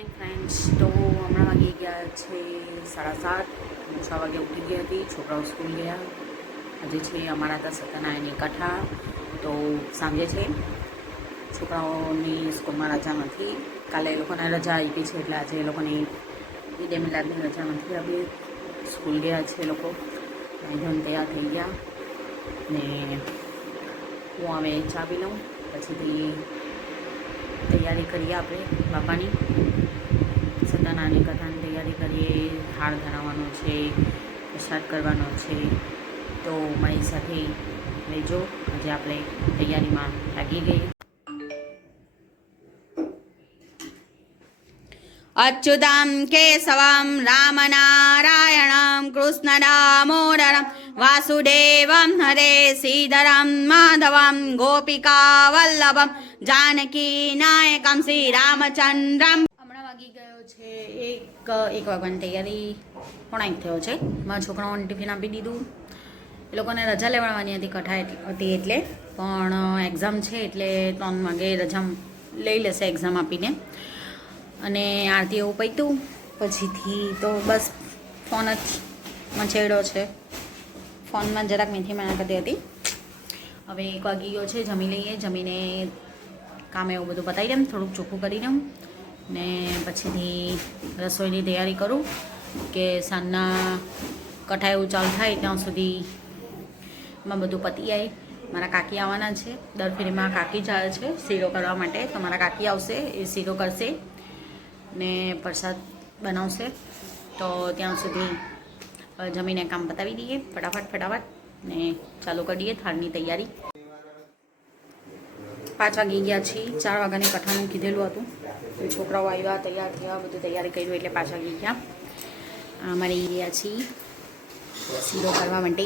Morning friends તો હમણાં વાગી ગયા છે સાડા સાત. છ વાગે ઉઠી ગઈ હતી. છોકરાઓ સ્કૂલ ગયા. આજે છે અમારા ત્યાં સત્યનારાયણની કથા તો સાંજે છે. છોકરાઓની સ્કૂલમાં રજા નથી. કાલે એ લોકોને રજા આપી છે, એટલે આજે એ લોકોની ઈદે મિલાદની રજા નથી આપી. સ્કૂલ ગયા છે એ લોકો. ધન તૈયાર થઈ ગયા. ને હું હવે ચા પી લઉં. પછીથી તૈયારી કરીએ આપણે બાપાની. સત્યનારાયણની કથાની તૈયારી કરીએ હાર ધરાવવાનો છે, પ્રસાદ કરવાનો છે, તો મારી સાથે રહેજો. આજે આપણે તૈયારીમાં લાગી ગઈ. અચ્યુતમ કેશવમ રામનારાયણમ કૃષ્ણદામોદરમ વાસુદેવમ હરે શ્રીધરમ માધવમ ગોપિકા વલ્લભમ, જાનકી નાયકમ, શ્રી રામચંદ્રમ હમણાં વાગી ગયો છે. એક એક વાગવાની તૈયારી પણ એક થયો છે. મારા છોકરાઓને ટિફિન આપી દીધું. એ લોકોને રજા લેવાની હતી કથા હતી એટલે. પણ એક્ઝામ છે એટલે ત્રણ વાગે રજા લઈ લેશે એક્ઝામ આપીને. અને આરતી એવું પૈતું પછીથી તો બસ ફોન જ મચેડ્યો છે. ફોનમાં જરાક મેથી મના કરતી હતી. હવે એક વાગી ગયો છે, જમી લઈએ. જમીને કામ એવું બધું બતાવી દઉં થોડુંક ચોખ્ખું કરી દઉં ને પછીથી રસોઈની તૈયારી કરું કે સાંજના કઠાયું ચાલુ થાય ત્યાં સુધી માં બધું પતી જાય. મારા કાકી આવવાના છે. દર ફેરીમાં કાકી જ આવે છે. શીરો કરવા માટે તો મારા કાકી આવશે, એ શીરો કરશે ને પ્રસાદ બનાવશે. તો ત્યાં સુધી જમીને કામ પતાવી દઈએ. ફટાફટ ફટાફટ ને ચાલુ કરી દઈએ થાળની તૈયારી. પાંચ વાગી ગયા છીએ. ચાર વાગ્યાની કઠાનું કીધેલું હતું. છોકરાઓ આવ્યા, તૈયાર થયા, બધું તૈયારી કર્યું એટલે પાછા વાગી ગયા. અમારી ગયા છીએ શીરો કરવા માટે.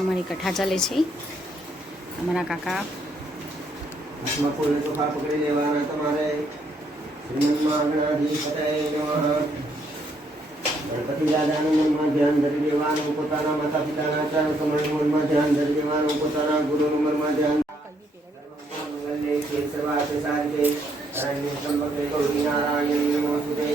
અમારી કથા ચાલે છે. અમારા કાકા. હાથમાં ફૂલને ચોખા પકડી તમારે ગણપતિ દાદાનું મનમાં પોતાના માતા પિતાના ચરણ મનમાં ધ્યાન ધરી લેવાનું, પોતાના ગુરુનું મનમાં ધ્યાન चेत्सवाचसारिते अरण्य सम्पके गौरीनारायणं नमोऽस्तुते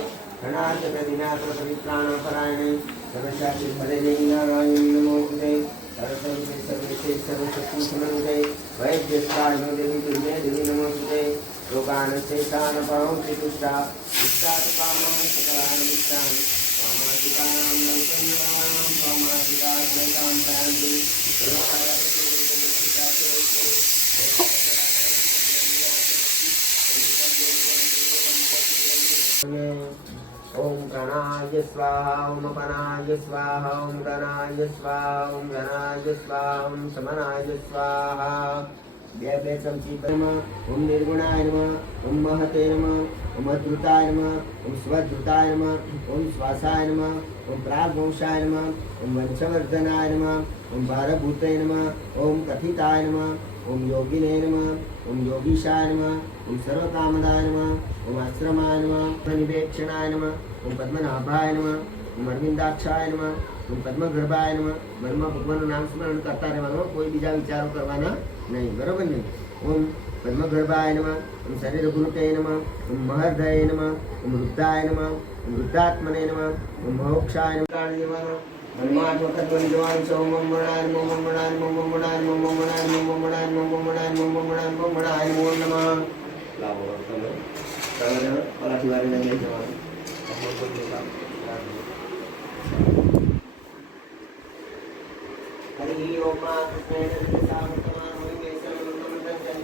घनार्थकदिनाथपरित्राणपरायणे सर्वशास्त्रे फलजयनारायणं नमोऽस्तुते सर्वसर्वे सर्वेशे सर्वशत्रुसमनुदे वैद्यस्ताय देवी दुर्गे देवी नमोऽस्तुते लोकानशेषान् परं श्रीकृष्टा इष्टातुकामं सकलान् विष्टान् कामातिकां नैकन्यां कामातिकां नैकां प्रयान्ति लोकानशेषान् परं श्रीकृष्टा ઓમ પ્રાણાય સ્વાહા ઓમ અપનાય સ્વાહા ઓમ ગણાય સ્વાહા ઓમ ગણાય સ્વાહા ઓમ સમનાય સ્વાહા બે બે ચમચી નમઃ ઓમ નિર્ગુણાય નમઃ ઓમ મહતે નમઃ ઓમ અદ્રુતાય નમઃ ઓમ સ્વદ્રુતાય નમઃ ઓમ શ્વાસાય નમઃ ઓમ પ્રાગવંશાય નમઃ ઓમ વંશવર્ધનાય નમઃ ઓમ ભારભૂતય નમઃ ઓમ કથિતાય નમઃ ઓમ યોગિને નમઃ ઓમ યોગીશાય નમઃ ઓમ સર્વકામદાય નમઃ ઓમ આશ્રમાય નમઃ નિવેક્ષણાય નમઃ ઓમ પદ્મનાભાય નમઃ ઓમ અરવિંદાક્ષાય નમઃ ઓમ પદ્મગર્ભાય નમઃ મનમાં ભગવાનનું નામ સ્મરણ કરતા રહેવાનું કોઈ બીજા વિચારો કરવાના નહીં બરોબર ને ઓમ ब्रह्मगर्भाय नमः ओम शरीरगुरुते नमः ओम महर्धये नमः ओम वृद्धाय नमः ओम वृद्धात्मने नमः ओम मोक्षाय नमः હનુમાન વખત બની જવાનું છે ઓમ મણાન મોમ મણાન મોમ મણાન મોમ મણાન મોમ મણાન મોમ મણાન મોમ મણાન મોમ મણાય મોમ નમઃ લાવો તમે તમે પલાઠી વાળી લઈ જવાનું હરિ ઓમ કૃષ્ણ સામર્થ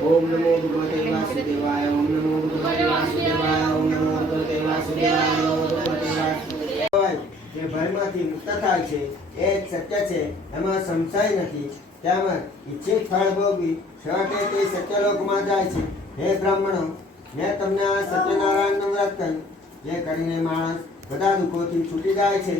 ઓમ નમો ભગવતે વાસુદેવાય ઓમ નમો ભગવતે વાસુદેવાય ઓમ નમો ભગવતે વાસુદેવાય ઓમ ભગવતે વાસુદેવાય જે ભયમાંથી મુક્ત થાય છે, એ જ સત્ય છે, એમાં સંશય નથી. તેમજ ઈચ્છિત ફળ ભોગવી, છેવટે તે સત્યલોકમાં જાય છે. હે બ્રાહ્મણો, મેં તમને આ સત્યનારાયણનું વ્રત કહ્યું જે કરીને માણસ બધા દુઃખોથી છૂટી જાય છે.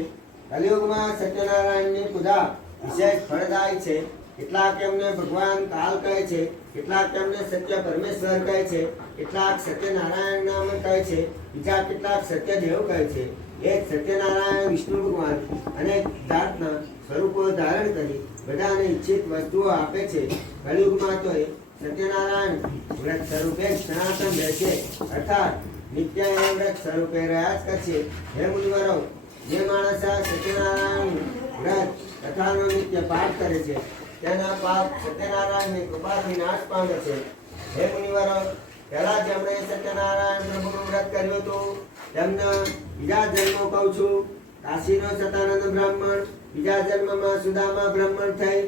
કલિયુગમાં સત્યનારાયણની પૂજા વિશેષ ફળદાય છે. કેટલાક એમને ભગવાન કાલ કહે છે કેટલાક તેમને સત્ય પરમેશ્વર કહે છે, કેટલાક સત્યનારાયણ નામ કહે છે, બીજા કેટલાક સત્યદેવ કહે છે. એક સત્યનારાયણ વિષ્ણુ ભગવાન અનેક જાતના સ્વરૂપો ધારણ કરી બધાને ઈચ્છિત વસ્તુઓ આપે છે. કલયુગમાં તો એ સત્યનારાયણ વ્રત સ્વરૂપે સનાતન રહેશે અર્થાત, નિત્ય એ વ્રત સ્વરૂપે રહ્યા જ કરશે. હે મુનિવરો, જે માણસ આ સત્યનારાયણ વ્રત કથાનો નિત્ય પાઠ કરે છે તેના પાપ સત્યનારાયણની કૃપાથી નાશ પામે છે. હે મુનિવરો, પહેલા જેમણે સત્યનારાયણ પ્રભુનું વ્રત કર્યું હતું. તેમને બીજા જન્મો કહું છું. કાશીનો સતાનંદ બ્રાહ્મણ, બીજા જન્મમાં સુદામા બ્રાહ્મણ થઈ.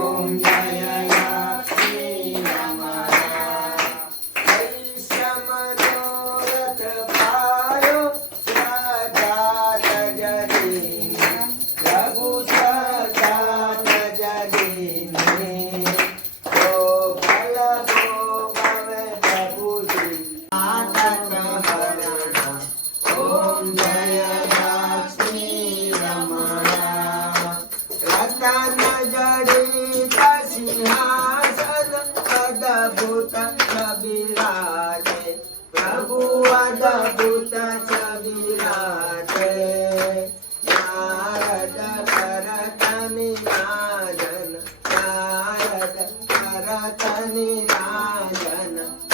ઓમ જય રતન જડી સિંહાસન અદભુત છબિરાજે પ્રભુ અદભુત છબિરાજે નારદ ભરત નિરાજન નારદ ભરત નિરાજન સંતાતની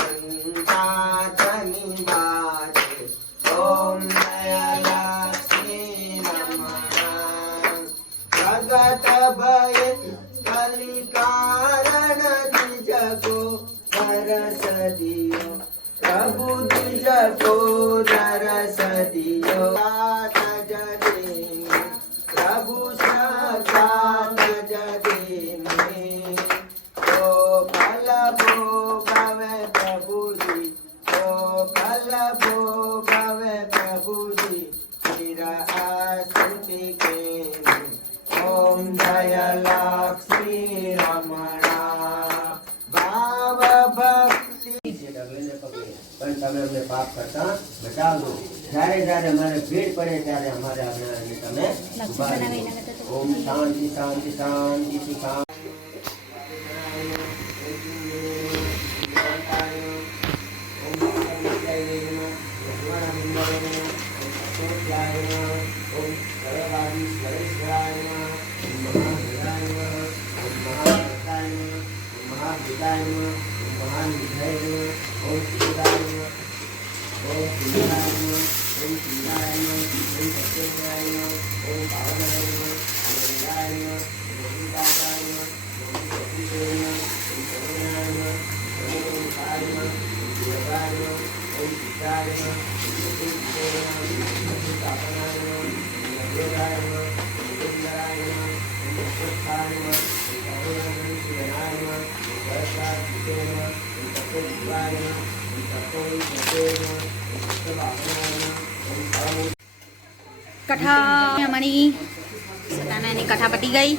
તમે અમને પાપ કરતા બચાવજો જ્યારે જ્યારે અમારે ભીડ પડે ત્યારે અમારે આપણે તમે ઓમ શાંતિ શાંતિ શાંતિ શાંતિ કથા અમારી કથા પતી ગઈ.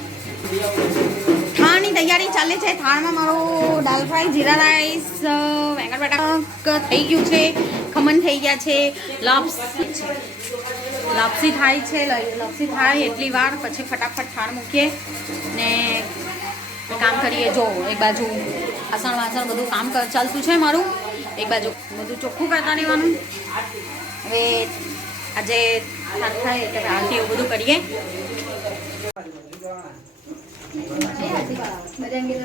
થાળની તૈયારી ચાલે છે. થાળમાં મારો દાલ ફ્રાય, જીરા રાઈસ થઈ ગયું છે. ખમણ થઈ ગયા છે. લાપસી લાપસી થાય છે. લાપસી થાય એટલી વાર. પછી ફટાફટ થાળ મૂકીએ ને કામ કરીએ. જો, એક બાજુ વાસણ વાસણ બધું કામ ચાલતું છે મારું. એક બાજુ બધું ચોખ્ખું કરતા રહેવાનું. હવે આજે હાથ થાય એટલે આરતી એવું બધું કરીએ. બજરંગી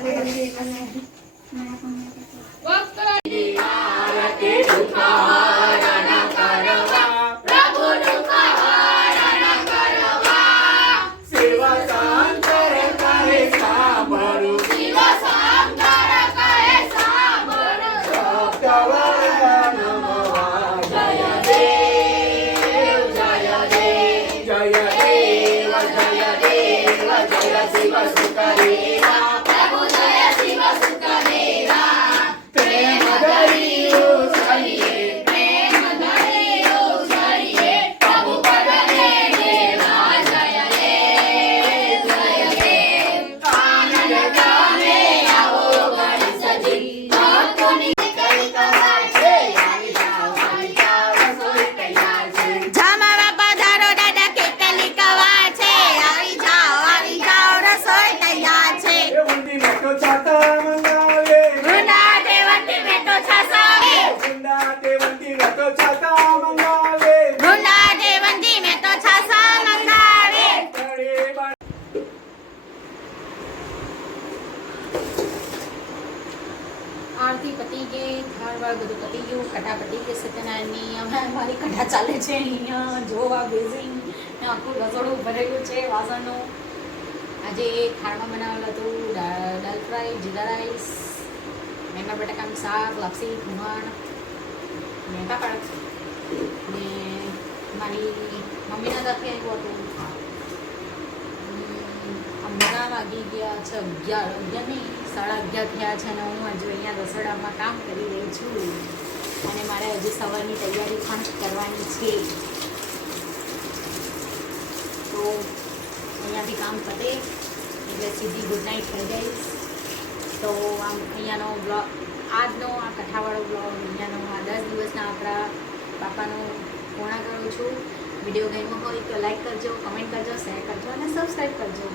sucarei. સત્યનારાયણની અમે મારી કઢા ચાલે છે અહીંયા જોવા બેઝિંગ આખું રસોડું ભરેલું છે વાસણનું આજે ખાણમાં બનાવેલું હતું દાલ ફ્રાય જીરા રાઈસ મેંગા બટાકાનું શાક લાપસી ખમણ ને પાપડ ને મારી મમ્મીના તરફથી આવ્યું હતું. હમ, હમણાં વાગી ગયા છે અગિયાર અગિયાર નહીં સાડા અગિયાર થયા છે અને હું હજુ અહીંયા રસોડામાં કામ કરી રહી છું. અને મારે હજી સવારની તૈયારી પણ કરવાની છે. તો અહીંયાથી કામ પતે, એટલે સીધી ગુડ નાઇટ થઈ જઈશ તો આમ અહીંયાનો બ્લોગ, આજનો આ કથાવાળો બ્લોગ, અહીંયાનો આ દસ દિવસના આપણા પાપાનો પૂર્ણ કરું છું. વીડિયો ગમ્યો હોય તો લાઈક કરજો કમેન્ટ કરજો શેર કરજો અને સબસ્ક્રાઈબ કરજો.